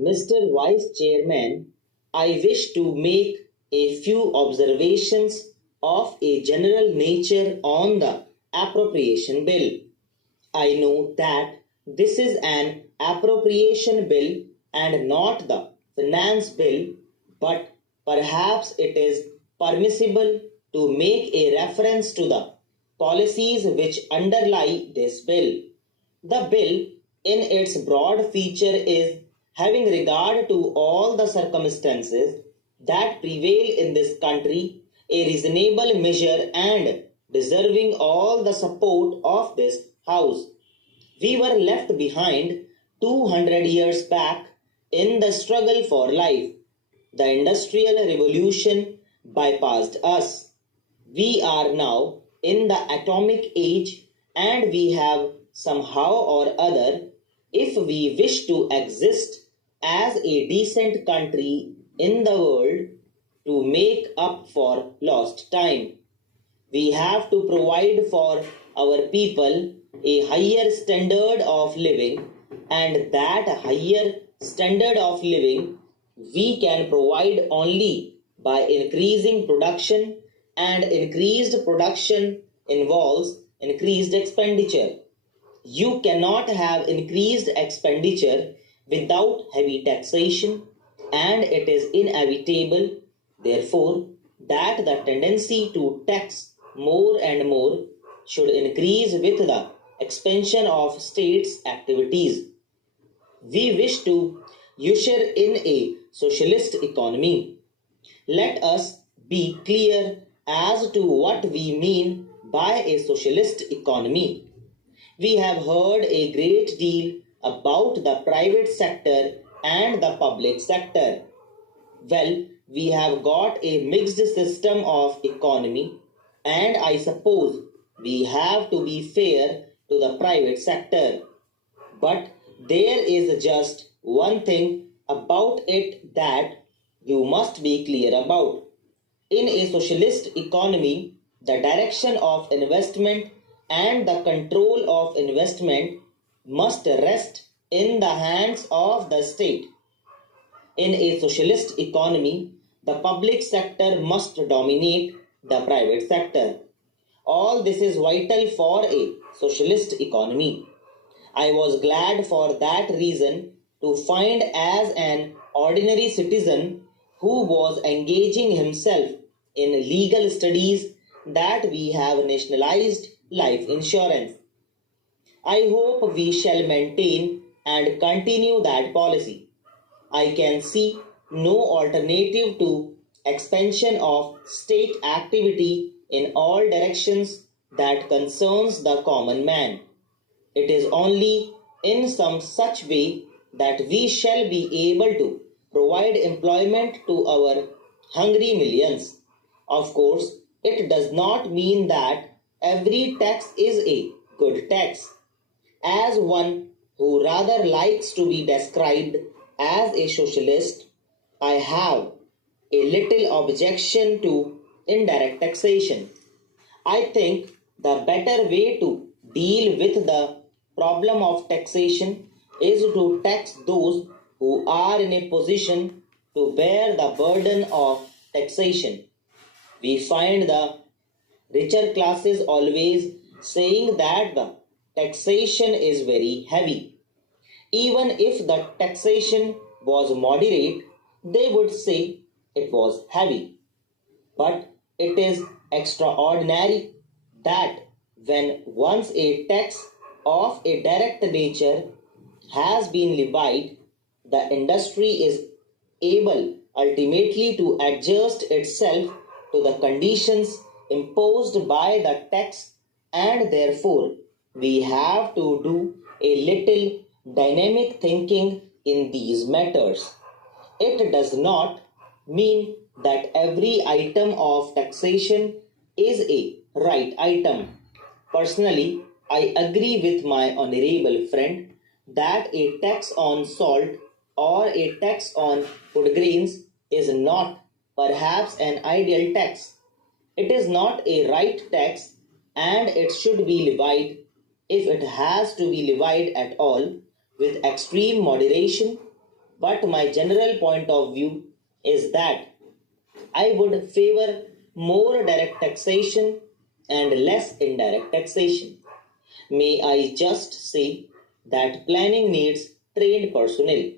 Mr. Vice Chairman, I wish to make a few observations of a general nature on the appropriation bill. I know that this is an appropriation bill and not the finance bill, but perhaps it is permissible to make a reference to the policies which underlie this bill. The bill, in its broad feature, is having regard to all the circumstances that prevail in this country, a reasonable measure and deserving all the support of this House. We were left behind 200 years back in the struggle for life. The Industrial Revolution bypassed us. We are now in the atomic age and we have somehow or other, if we wish to exist as a decent country in the world, to make up for lost time. We have to provide for our people a higher standard of living, and that higher standard of living we can provide only by increasing production, and increased production involves increased expenditure. You cannot have increased expenditure without heavy taxation, and it is inevitable, therefore, that the tendency to tax more and more should increase with the expansion of states' activities. We wish to usher in a socialist economy. Let us be clear as to what we mean by a socialist economy. We have heard a great deal about the private sector and the public sector. Well, we have got a mixed system of economy, and I suppose we have to be fair to the private sector. But there is just one thing about it that you must be clear about. In a socialist economy, the direction of investment and the control of investment must rest in the hands of the state. In a socialist economy, the public sector must dominate the private sector. All this is vital for a socialist economy. I was glad for that reason to find as an ordinary citizen who was engaging himself in legal studies that we have nationalized life insurance. I hope we shall maintain and continue that policy. I can see no alternative to expansion of state activity in all directions that concerns the common man. It is only in some such way that we shall be able to provide employment to our hungry millions. Of course, it does not mean that every tax is a good tax. As one who rather likes to be described as a socialist, I have a little objection to indirect taxation. I think the better way to deal with the problem of taxation is to tax those who are in a position to bear the burden of taxation. We find the richer classes always saying that the taxation is very heavy. Even if the taxation was moderate, they would say it was heavy. But it is extraordinary that when once a tax of a direct nature has been levied, the industry is able ultimately to adjust itself to the conditions imposed by the tax, and therefore we have to do a little dynamic thinking in these matters. It does not mean that every item of taxation is a right item. Personally, I agree with my honorable friend that a tax on salt or a tax on food grains is not perhaps an ideal tax. It is not a right tax, and it should be levied, if it has to be levied at all, with extreme moderation. but my general point of view is that I would favor more direct taxation and less indirect taxation. May I just say that planning needs trained personnel.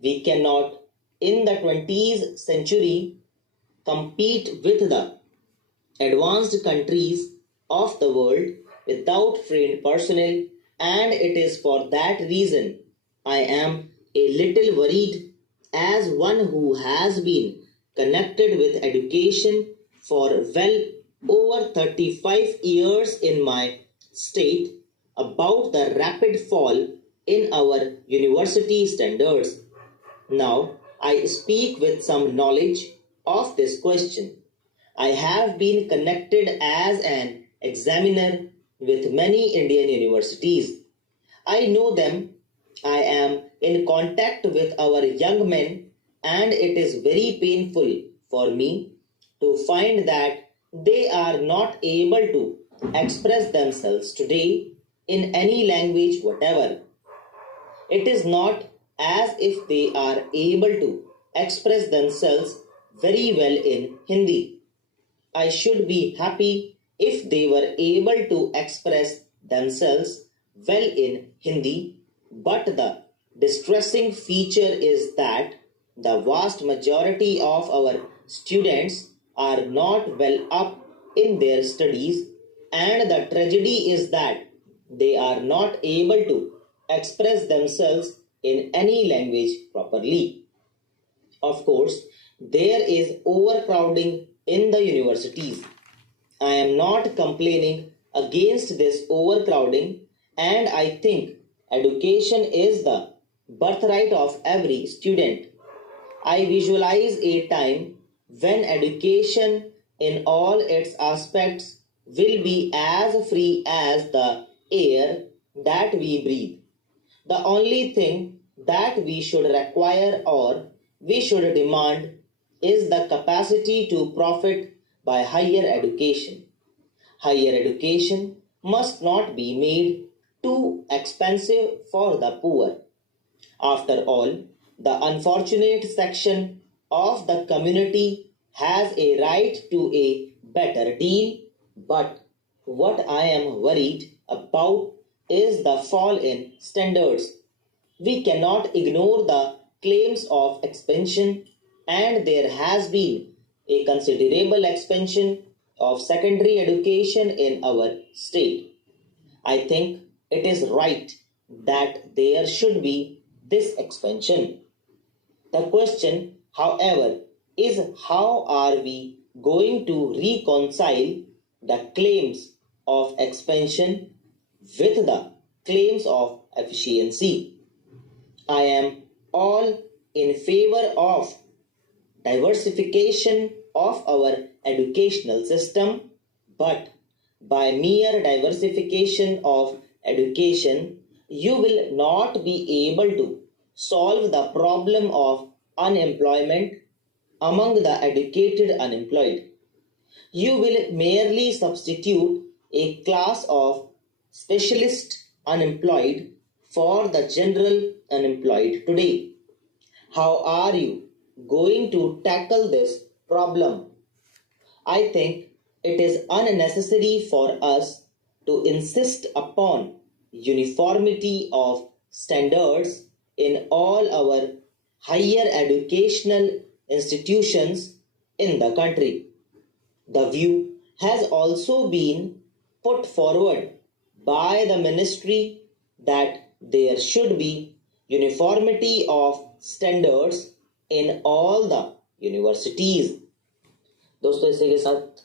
We cannot, in the 20th century, compete with the advanced countries of the world without trained personnel, and it is for that reason I am a little worried as one who has been connected with education for well over 35 years in my state about the rapid fall in our university standards. Now, I speak with some knowledge of this question. I have been connected as an examiner with many Indian universities. I know them. I am in contact with our young men, and it is very painful for me to find that they are not able to express themselves today in any language whatever. It is not as if they are able to express themselves very well in Hindi. I should be happy if they were able to express themselves well in Hindi, but the distressing feature is that the vast majority of our students are not well up in their studies, and the tragedy is that they are not able to express themselves in any language properly. Of course, there is overcrowding in the universities. I am not complaining against this overcrowding, and I think education is the birthright of every student. I visualize a time when education in all its aspects will be as free as the air that we breathe. The only thing that we should require or we should demand is the capacity to profit by higher education. Higher education must not be made too expensive for the poor. After all, the unfortunate section of the community has a right to a better deal, but what I am worried about is the fall in standards. We cannot ignore the claims of expansion, and there has been a considerable expansion of secondary education in our state. I think it is right that there should be this expansion. The question, however, is how are we going to reconcile the claims of expansion with the claims of efficiency? I am all in favor of diversification of our educational system, but by mere diversification of education, you will not be able to solve the problem of unemployment among the educated unemployed. You will merely substitute a class of specialist unemployed for the general unemployed today. How are you going to tackle this problem? I think it is unnecessary for us to insist upon uniformity of standards in all our higher educational institutions in the country. The view has also been put forward by the ministry that there should be uniformity of standards in all the universities. दोस्तों इसी के साथ